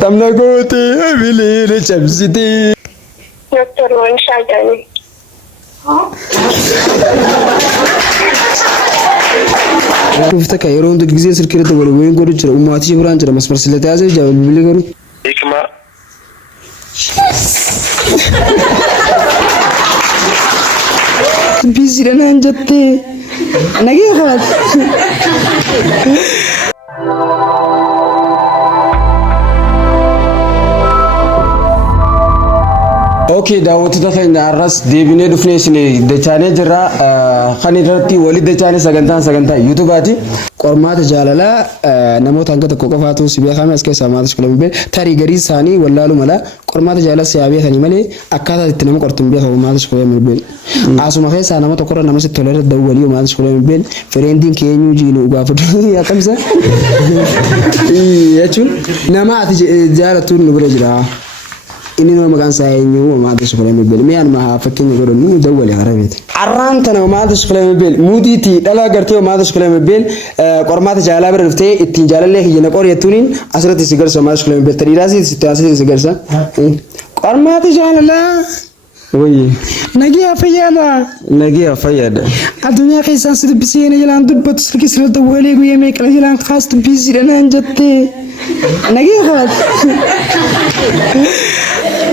Tamna gote abili chabsiti. Dr. Wanshagani. Kufta ka yero ndu gize sirkire to wala wen godu jira umati jibran jira masfar silata azay jabal bili garu. Hikma. Busy na nanjatte. Nagi khat. Okay, daawwattoota keenya har'as deebinee dhufnee isin dachaanee jirra. Kan irratti walii dachaanee sagantaa yuutuubaati. Qormaata jaalalaa namoota hanga tokko qofaatu si beekame as keessaa maatis kula mibbeen tarii garii isaanii wallaalu mala qormaata jaalalaa siyaa beekanii malee akkaataa itti nama qortu hin beekamu maatis kula mibbeen. Asuma keessaa nama tokkorra nama sitti tolee dawwalii maatis kula mibbeen fireendiin keenyu jiinu gaafatu akkamisa jechuun nama ati jaalatuun nu bira jira. Ini nama makan saya nyu mama tu sekolah mobil. Mian maha fakirnya koron nu jauh le harabet. Arran tanah mama tu sekolah mobil. Mudi ti dalam gerti mama tu sekolah mobil. Kormat jala berdufte. Itin jala le hijau kor yatunin. Asrat isigar sama sekolah mobil. Terirasi situasi isigar sa. Kormat jala la. Woi. Nagi apa ya dah? Adunya kisah sudah bisi ni jalan tu betul sekali sudah tu boleh gue make lagi jalan khas tu bisi dan anjate. Nagi apa?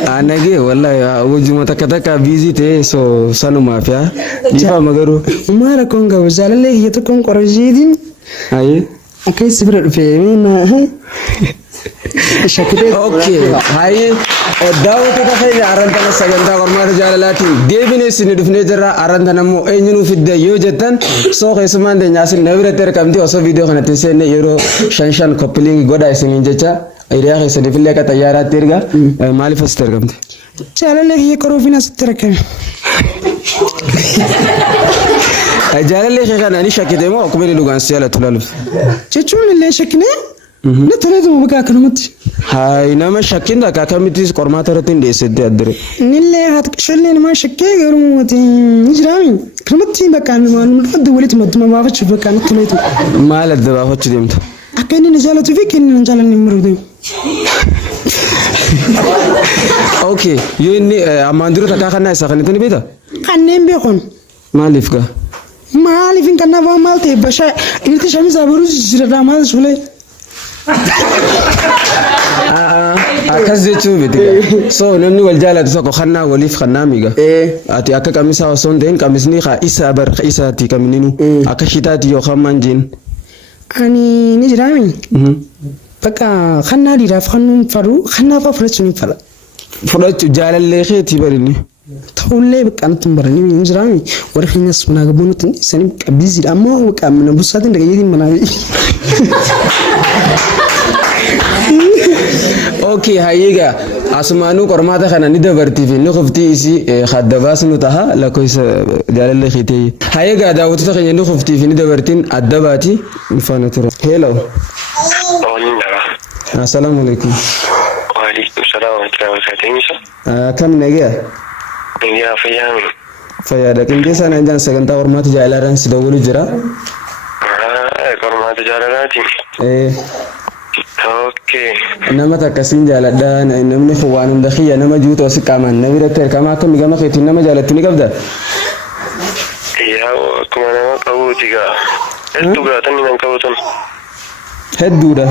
Anage wallahi wajuma takataka busy te so sanu mafia difa magaru mara konga wazalale yeto kon korajidin ayi akai sibra fehmina shakite okay hayi dawto ta fayda arantana saganta gormar jalalati debine sini dufne jara arantana mo enyunu fidde yojetan so khesmande nyasin nabire ter kamti oso video kana tesene yero shanshan coupling goda isin jecha ayriya khesene fille ka tayara terga mali faster kamti jalale hi korofina sitraka jalale khana ni shakite mo kumeli lugan siyala tulalu chechun le shakne ne toledo baka kanamati hay nama shakinda ka kamiti qormata ratin de sedde adre nille hat kshelle ma shakke garumati nijrami kamati baka man mud walit madma ma fachu baka toledo malad da fachu demta akani nijalatu fik in nijalani murdu okay yoni amandiro takakana isa kanitani beta kanem bekon malifka malifin kana ba malte basha irti shamiza buruz jira mal shule akaze chubiti so namni waljala tusako khanna walif khannamiga ati akakamisa wasonde kamisni kha isa bar isa ti kamininu akashitati yo khamanjin ani nijrami baka khanna di raf khannum faru khanna fa furachuni fara furachu jalalle kheti barini tawle baka antum barani nijrami warkhina suna gabunutin sani kabizi amma baka min busatin daga yidin manawi okay hayiga asmanu qormata khana ni dabarti fi nukhfti isi khadabas nutaha la koisa jalalle khiti hayiga dawtu takhanya nukhfti fi ni dabartin adabati fanatira hello assalamu alaikum wa alaikum assalam wa rahmatullahi wa barakatuh kam nagiya ya fayada kin desa nan jan saganta qormata jalaran si dawulu jira qormata jalarati okay nama takasin jalada namni khuwanum dakhiya nama juuto sikaman nabira ter kama kam gama khiti nama jalatuni qabda ya kuma nama qawutiga hedduga tan nan qawutan hedduda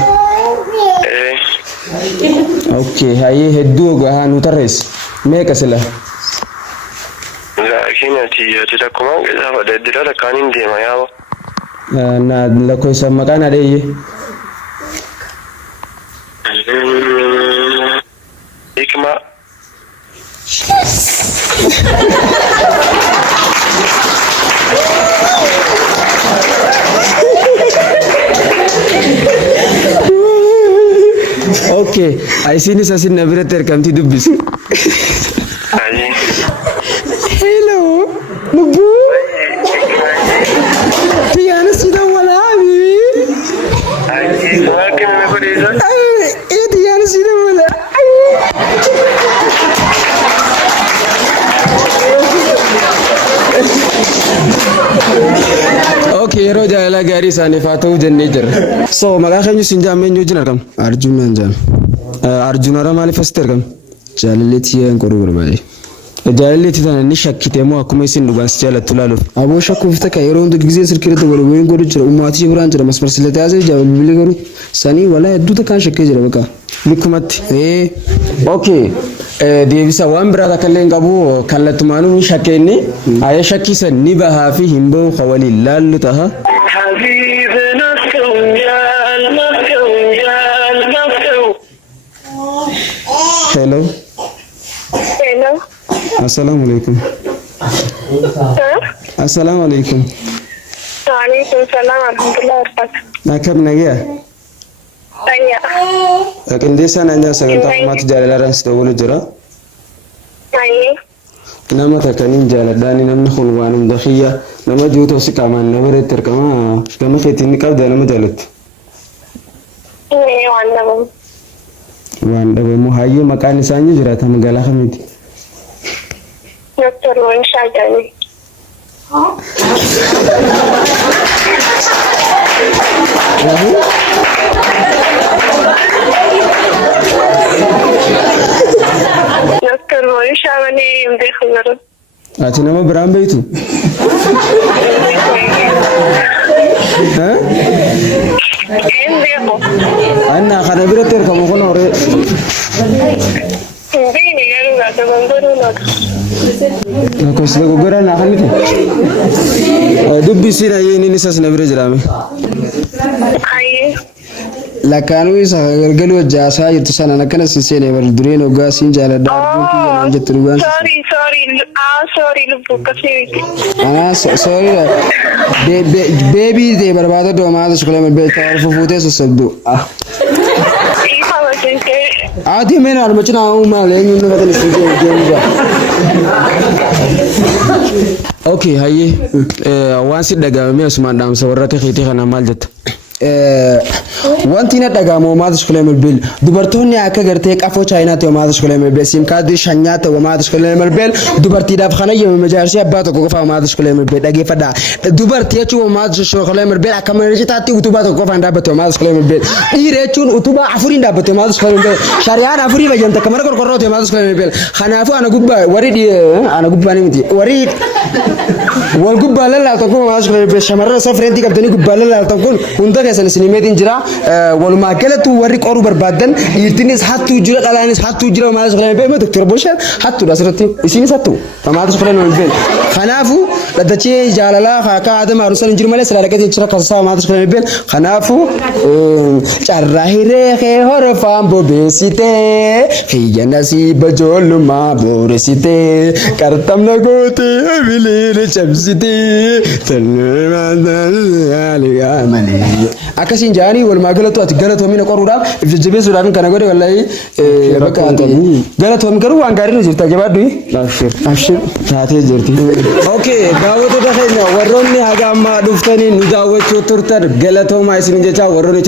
okay haye hedduga hanu tares me kasala lakin ati takuma ga fada dira kanin de ma yawo na la koisa magana dai Hikma. Okay, I see this as in nabire ter kamti dubbis. Hello, Nubu. Piano sida wala habibi. Diana sida wala. Okay, yeroo jaalala gaarii isaaniif haa ta'u jennee jirra. So maqaa keenya siin jaameen yoo jira kam? Arjunaan jaam. Arjunara maaliif asitti argam? Jaalalleetti yaan qoruu barbaade. Jaalalleetti tana ni shakkite moo akkuma isin dhugaan si jaalattu laaluuf? Aboo shakkuuf takka yeroo hundi giseen sirkirratti wal waliin godhu jira. Ummaatii biraan jira masmarsilee taasise jaalalli garuu sanii walaa hedduu takkaan shakkee jira bakka. Likkumatti. Okay. Deebisa waan biraa takkallee qabu kallattumaanuu shakkeenne aya shakkisan ni bahaa fi hin bahu waliin laallu taha. Hello. Hello. Assalamu alaikum. Assalamu alaikum. Waalaikum salam warahmatullahi wabarakatuh. Nakab nagia. Tanya. Qindeessa nanya sagantaa uummata jaalala si ta'uu jira. Ayi. Nama takkaniin jaaladhaani namni kun waan hunda xiyya nama jirutu si qaamaan nama irratti argama gama keetiin ni qabda nama jaalattu. Waan dhabamu hayyuu maqaan isaanii jiraata magaalaa kamiiti? Dr. Wanshaa jedhani. Dr. Wanshaa wani beeku garuu. Ati nama biraan beektu? Beeku. Anna kana biratti argamu kun hore. Beekni garuu laata gongoruu laata. Kos gogora na khamiti. Dubbi sina yini ni sas na bira jirame. Ayi. Lakanu isa galgalu jasa yitu sana nakana sisene bar dureno gasin jala dar buki yana jettu gan. Sorry lubbu kasiri. Sorry baby de barbada do ma da shukla be tarfu fute sasabdu. Adi mena almachna uma lenyu na gadani sije jenga. Okay haye wansi daga me usman dam sawarrata khiti kana maljet. wanti na daga mo ma dashkule bil dubartoonni akka gartee qafoo chaayinaa ta'e ma dashkule bil sim kaadi shanyaa ta'e ma dashkule bil dubartii daaf kana yema majaarsi abbaa tokko qofa ma dashkule bil dhageeffadha dubartii jechuun ma dashkule bil akka marjitaatti utubaa tokko qofa dhaabbate ma dashkule bil dhiira jechuun utubaa afurii dhaabbate ma dashkule bil shari'aan afurii bayyanta kamar qorqorroo ta'e ma dashkule bil kanaafu ana gubbaa ana gubbaa miti wari wal gubbaa lallaa tokko ma dashkule bil shamarra safreetti qabdanii gubbaa lallaa tokko hunda keessan sinimeetiin jira walumaa galatu warri qoru barbaadan dhiirtinis hattuu jira dhalaanis hattuu jira maalas qolame beema doktor Boshan hattuu dasirratti isinis hattuu maalas qolame beem kanaafu dadachee jaalala haaka adam arusan jiru malee salaalaqati jira kasaa maalas qolame beem kanaafu carraahiree khee horfaan bobeesite khiyanasi bajoluma boresite qartamna goote abilile chabsite talmaadali akasin jaani wal magalatu ati galatoomina qoruudhaaf ifjijjibeessuudhaaf kana godhe wallahi bakka galatoom garuu waan gaarii jirta jabaadhu abshir taatee jirti okay daawwattoota keenya warroonni haga amma dhuftanii nu daawwachuu turtan galatoomaa isin jecha warroonni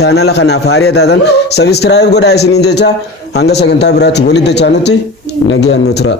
chaanala kanaaf haariyaa taatan subscribe godhaa isin jecha hanga sagantaa biraatti walitti dachaanutti nagayaan nu tura